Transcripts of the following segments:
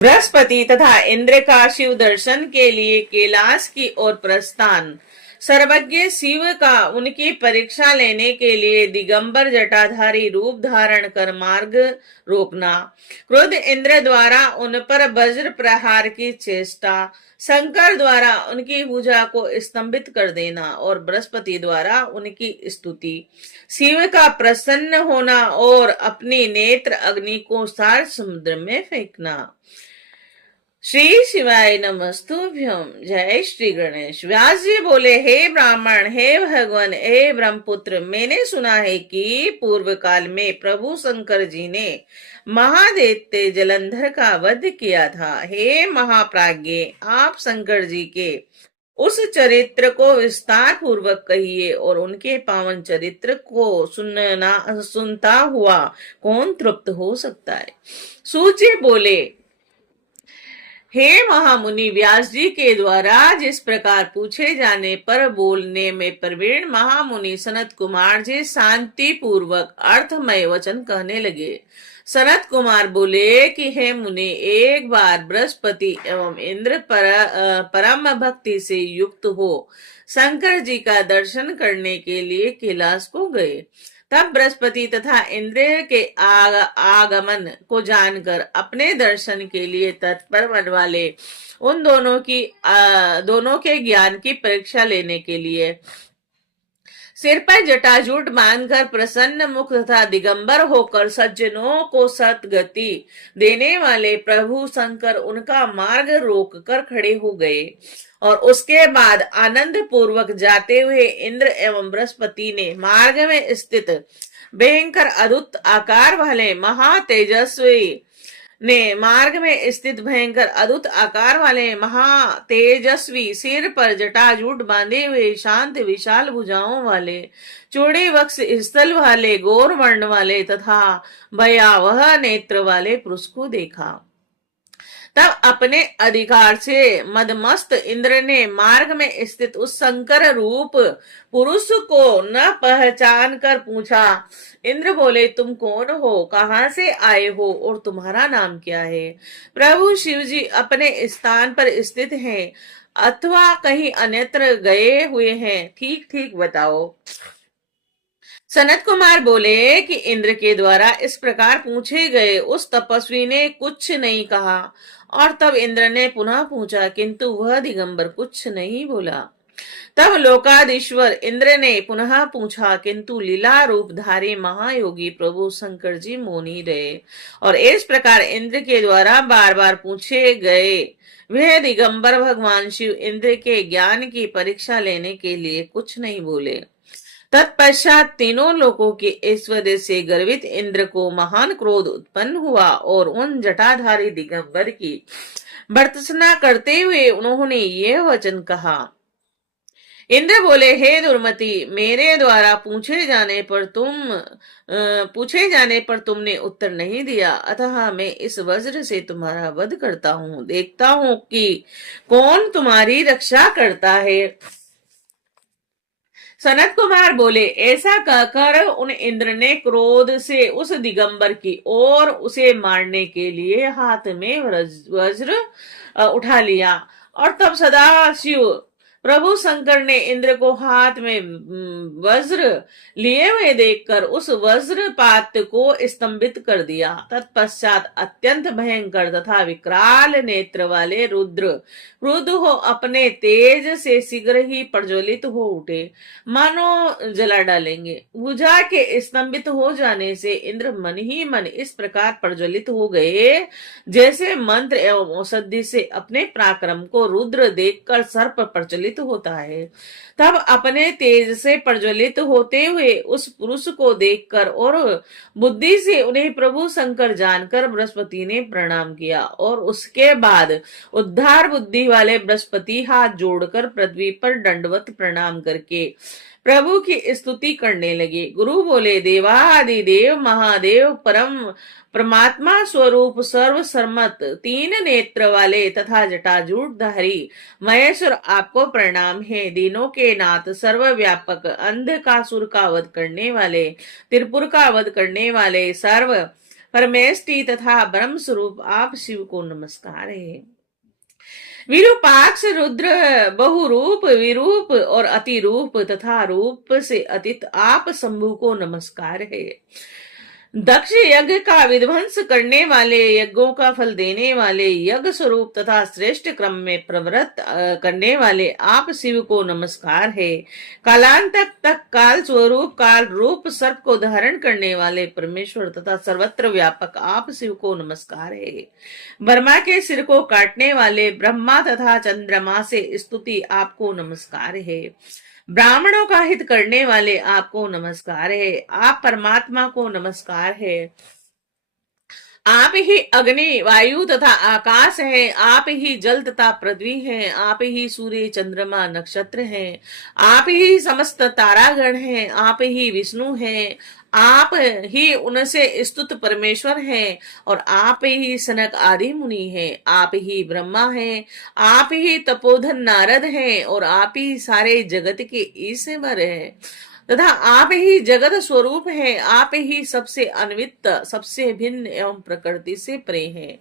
बृहस्पति तथा इंद्र का शिव दर्शन के लिए कैलाश की ओर प्रस्थान। सर्वज्ञ शिव का उनकी परीक्षा लेने के लिए दिगंबर जटाधारी रूप धारण कर मार्ग रोकना। क्रोध इंद्र द्वारा उन पर वज्र प्रहार की चेष्टा। शंकर द्वारा उनकी भुजा को स्तंभित कर देना और बृहस्पति द्वारा उनकी स्तुति। शिव का प्रसन्न होना और अपनी नेत्र अग्नि को सार समुद्र में फेंकना। श्री शिवाय नमस्तुभ्यम। जय श्री गणेश। व्यास जी बोले, हे ब्राह्मण, हे भगवान, हे ब्रह्मपुत्र, मैंने सुना है कि पूर्व काल में प्रभु शंकर जी ने महादैत्य जलंधर का वध किया था। हे महाप्राज्ञ, आप शंकर जी के उस चरित्र को विस्तार पूर्वक कहिए और उनके पावन चरित्र को सुनता हुआ कौन तृप्त हो सकता है। सूची बोले, हे महामुनि, व्यास जी के द्वारा जिस प्रकार पूछे जाने पर बोलने में प्रवीण महामुनि सनत कुमार जी शांति पूर्वक अर्थमय वचन कहने लगे। सनत कुमार बोले कि हे मुनि, एक बार बृहस्पति एवं इंद्र परम भक्ति से युक्त हो शंकर जी का दर्शन करने के लिए कैलाश को गए। तब बृहस्पति तथा इंद्र के आगमन को जानकर अपने दर्शन के लिए तत्पर मन वाले उन दोनों के ज्ञान की परीक्षा लेने के लिए सिर पर जटाजूट बांधकर प्रसन्न मुख तथा दिगंबर होकर सज्जनों को सतगति देने वाले प्रभु शंकर उनका मार्ग रोककर खड़े हो गए और उसके बाद आनंद पूर्वक जाते हुए इंद्र एवं बृहस्पति ने मार्ग में स्थित भयंकर अद्भुत आकार वाले महातेजस्वी सिर पर जटाजूट बांधे हुए शांत विशाल भुजाओं वाले चौड़े वक्ष स्थल वाले गौर वर्ण वाले तथा भयावह नेत्र वाले पुरुष को देखा। तब अपने अधिकार से मदमस्त इंद्र ने मार्ग में स्थित उस शंकर रूप पुरुष को न पहचान कर पूछा। इंद्र बोले, तुम कौन हो, कहां से आए हो और तुम्हारा नाम क्या है? प्रभु शिव जी अपने स्थान पर स्थित हैं अथवा कहीं अन्यत्र गए हुए हैं, ठीक ठीक बताओ। सनत कुमार बोले कि इंद्र के द्वारा इस प्रकार पूछे गए उस तपस्वी ने कुछ नहीं कहा और तब इंद्र ने पुनः पूछा, किंतु वह दिगंबर कुछ नहीं बोला। तब लोकाधीश्वर इंद्र ने पुनः पूछा, किंतु लीला रूपधारी महायोगी प्रभु शंकर जी मौन ही रहे। और इस प्रकार इंद्र के द्वारा बार बार पूछे गए वह दिगंबर भगवान शिव इंद्र के ज्ञान की परीक्षा लेने के लिए कुछ नहीं बोले। तत्पश्चात तीनों लोगों के ऐश्वर्य से गर्वित इंद्र को महान क्रोध उत्पन्न हुआ और उन जटाधारी दिगंबर की भर्त्सना करते हुए उन्होंने ये वचन कहा। इंद्र बोले, हे दुर्मति, मेरे द्वारा पूछे जाने पर तुमने उत्तर नहीं दिया, अतः मैं इस वज्र से तुम्हारा वध करता हूँ। देखता हूँ कि कौन तुम्हारी रक्षा करता है। सनत कुमार बोले, ऐसा कहकर उन इंद्र ने क्रोध से उस दिगंबर की ओर उसे मारने के लिए हाथ में वज्र उठा लिया। और तब सदाशिव प्रभु शंकर ने इंद्र को हाथ में वज्र लिए हुए देखकर उस वज्रपात को स्तंभित कर दिया। तत्पश्चात अत्यंत भयंकर तथा विकराल नेत्र वाले रुद्र क्रुद्ध हो अपने तेज से शीघ्र ही प्रज्वलित हो उठे, मानो जला डालेंगे। भुजा के स्तंभित हो जाने से इंद्र मन ही मन इस प्रकार प्रज्वलित हो गए जैसे मंत्र एवं औषधि से अपने पराक्रम को रुद्र देखकर सर्प प्रज्वलित होता है। तब अपने तेज से प्रज्वलित होते हुए उस पुरुष को देखकर और बुद्धि से उन्हें प्रभु शंकर जानकर बृहस्पति ने प्रणाम किया और उसके बाद उद्धार बुद्धि वाले बृहस्पति हाथ जोड़कर पृथ्वी पर दंडवत प्रणाम करके प्रभु की स्तुति करने लगे। गुरु बोले, देवादिदेव महादेव परम परमात्मा स्वरूप सर्वसम्मत तीन नेत्र वाले तथा जटाजूटधारी महेश्वर, आपको प्रणाम है। दीनों के नाथ, सर्वव्यापक, अंधकासुर का वध करने वाले, त्रिपुर का वध करने वाले, सर्व परमेष्टि तथा ब्रह्म स्वरूप आप शिव को नमस्कार है। विरूपाक्ष रुद्र बहुरूप विरूप और अति रूप तथा रूप से अतीत आप शंभु को नमस्कार है। दक्ष यज्ञ का विध्वंस करने वाले, यज्ञों का फल देने वाले, यज्ञ स्वरूप तथा श्रेष्ठ क्रम में प्रवृत्त करने वाले आप शिव को नमस्कार है। कालांतक तक काल स्वरूप काल रूप सर्प को धारण करने वाले परमेश्वर तथा सर्वत्र व्यापक आप शिव को नमस्कार है। ब्रह्मा के सिर को काटने वाले ब्रह्मा तथा चंद्रमा से स्तुति आपको नमस्कार है। ब्राह्मणों का हित करने वाले आपको नमस्कार है। आप परमात्मा को नमस्कार है। आप ही अग्नि वायु तथा आकाश है। आप ही जल तथा पृथ्वी है। आप ही सूर्य चंद्रमा नक्षत्र हैं। आप ही समस्त तारागण हैं। आप ही विष्णु हैं। आप ही उनसे स्तुत परमेश्वर हैं और आप ही सनक आदि मुनि हैं। आप ही ब्रह्मा हैं। आप ही तपोधन नारद हैं और आप ही सारे जगत के ईश्वर हैं तथा आप ही जगत स्वरूप है। आप ही सबसे अन्वित, सबसे भिन्न एवं प्रकृति से परे हैं।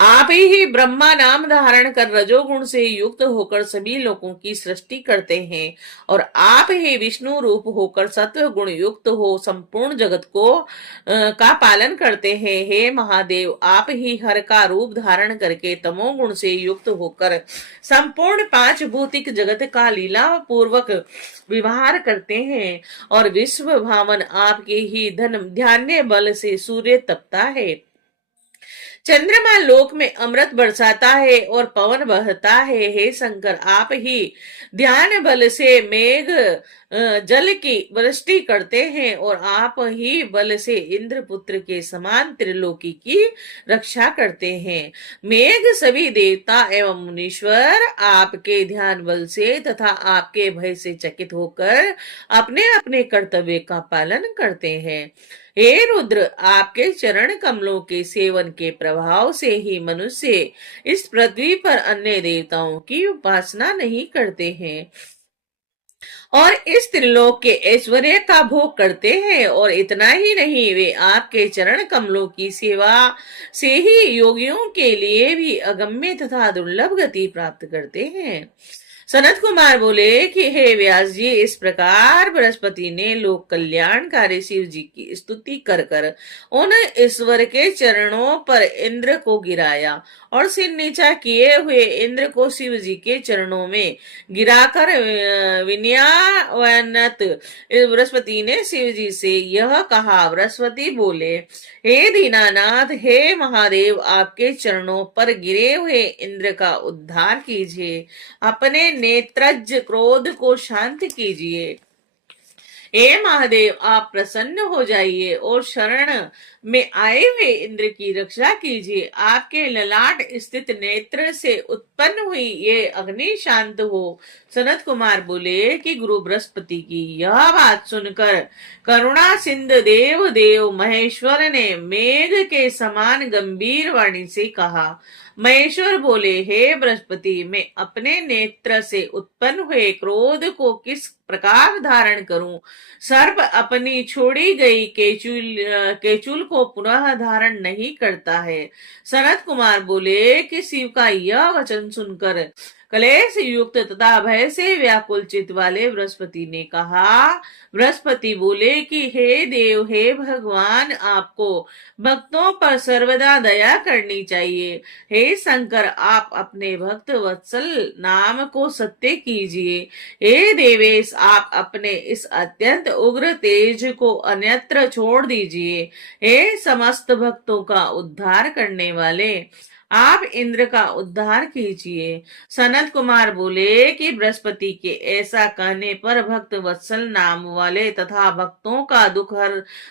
आप ही ब्रह्मा नाम धारण कर रजोगुण से युक्त होकर सभी लोगों की सृष्टि करते हैं और आप ही विष्णु रूप होकर सत्व गुण युक्त हो संपूर्ण जगत को का पालन करते हैं। हे महादेव, आप ही हर का रूप धारण करके तमोगुण से युक्त होकर संपूर्ण पांच भौतिक जगत का लीला पूर्वक व्यवहार करते हैं और विश्व भावन आपके ही धन ध्यान बल से सूर्य तपता है। चंद्रमा लोक में अमृत बरसाता है और पवन बहता है। हे शंकर, आप ही ध्यान बल से मेघ जल की वृष्टि करते हैं और आप ही बल से इंद्र पुत्र के समान त्रिलोकी की रक्षा करते हैं। मेघ सभी देवता एवं मुनीश्वर आपके ध्यान बल से तथा आपके भय से चकित होकर अपने अपने कर्तव्य का पालन करते हैं। हे रुद्र, आपके चरण कमलों के सेवन के प्रभाव से ही मनुष्य इस पृथ्वी पर अन्य देवताओं की उपासना नहीं करते हैं और इस त्रिलोक के ऐश्वर्य का भोग करते हैं। और इतना ही नहीं, वे आपके चरण कमलों की सेवा से ही योगियों के लिए भी अगम्य तथा दुर्लभ गति प्राप्त करते हैं। सनत कुमार बोले कि हे व्यास जी, इस प्रकार बृहस्पति ने लोक कल्याणकारी शिव जी की स्तुति कर कर उन ईश्वर के चरणों पर इंद्र को गिराया और सिर नीचा किए हुए इंद्र को शिव जी के चरणों में गिराकर विनयावनत बृहस्पति ने शिव जी से यह कहा। बृहस्पति बोले, हे दीनानाथ, हे महादेव, आपके चरणों पर गिरे हुए इंद्र का उद्धार कीजिए। अपने नेत्रज क्रोध को शांत कीजिए। हे महादेव, आप प्रसन्न हो जाइए और शरण में आए हुए इंद्र की रक्षा कीजिए। आपके ललाट स्थित नेत्र से उत्पन्न हुई ये अग्नि शांत हो। सनत कुमार बोले कि गुरु बृहस्पति की यह बात सुनकर करुणा सिंध देव देव महेश्वर ने मेघ के समान गंभीर वाणी से कहा। महेश्वर बोले, हे बृहस्पति, मैं अपने नेत्र से उत्पन्न हुए क्रोध को किस प्रकार धारण करूं? सर्प अपनी छोड़ी गई केचुल को पुनः धारण नहीं करता है। सनत कुमार बोले कि शिव का यह वचन सुनकर कलेश युक्त तथा भय से व्याकुल चित्त वाले बृहस्पति ने कहा। बृहस्पति बोले कि हे देव, हे भगवान, आपको भक्तों पर सर्वदा दया करनी चाहिए। हे शंकर, आप अपने भक्त वत्सल नाम को सत्य कीजिए। हे देवेश, आप अपने इस अत्यंत उग्र तेज को अन्यत्र छोड़ दीजिए। हे समस्त भक्तों का उद्धार करने वाले, आप इंद्र का उद्धार कीजिए। सनत कुमार बोले कि बृहस्पति के ऐसा कहने पर भक्त वत्सल नाम वाले तथा भक्तों का दुख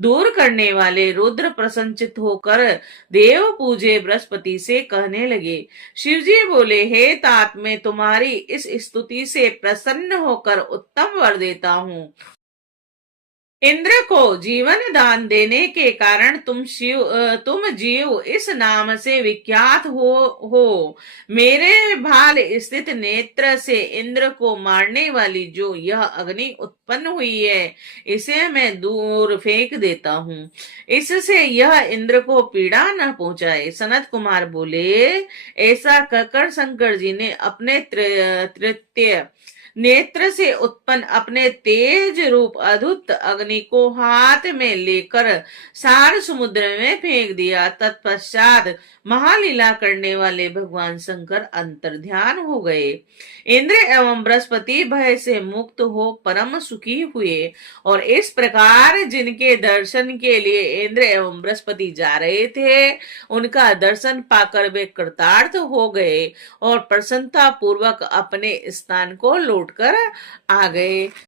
दूर करने वाले रुद्र प्रसन्नचित होकर देव पूजे बृहस्पति से कहने लगे। शिवजी बोले, हे तात, मैं तुम्हारी इस स्तुति से प्रसन्न होकर उत्तम वर देता हूँ। इंद्र को जीवन दान देने के कारण तुम जीव इस नाम से विख्यात हो। मेरे भाल स्थित नेत्र से इंद्र को मारने वाली जो यह अग्नि उत्पन्न हुई है, इसे मैं दूर फेंक देता हूँ, इससे यह इंद्र को पीड़ा न पहुंचाए। सनत कुमार बोले, ऐसा कहकर शंकर जी ने अपने तृतीय नेत्र से उत्पन्न अपने तेज रूप अद्भुत अग्नि को हाथ में लेकर सार समुद्र में फेंक दिया। तत्पश्चात महालीला करने वाले भगवान शंकर अंतर्ध्यान हो गए। इंद्र एवं बृहस्पति भय से मुक्त हो परम सुखी हुए, और इस प्रकार जिनके दर्शन के लिए इंद्र एवं बृहस्पति जा रहे थे, उनका दर्शन पाकर वे कृतार्थ हो गए और प्रसन्नता पूर्वक अपने स्थान को लौटकर आ गए।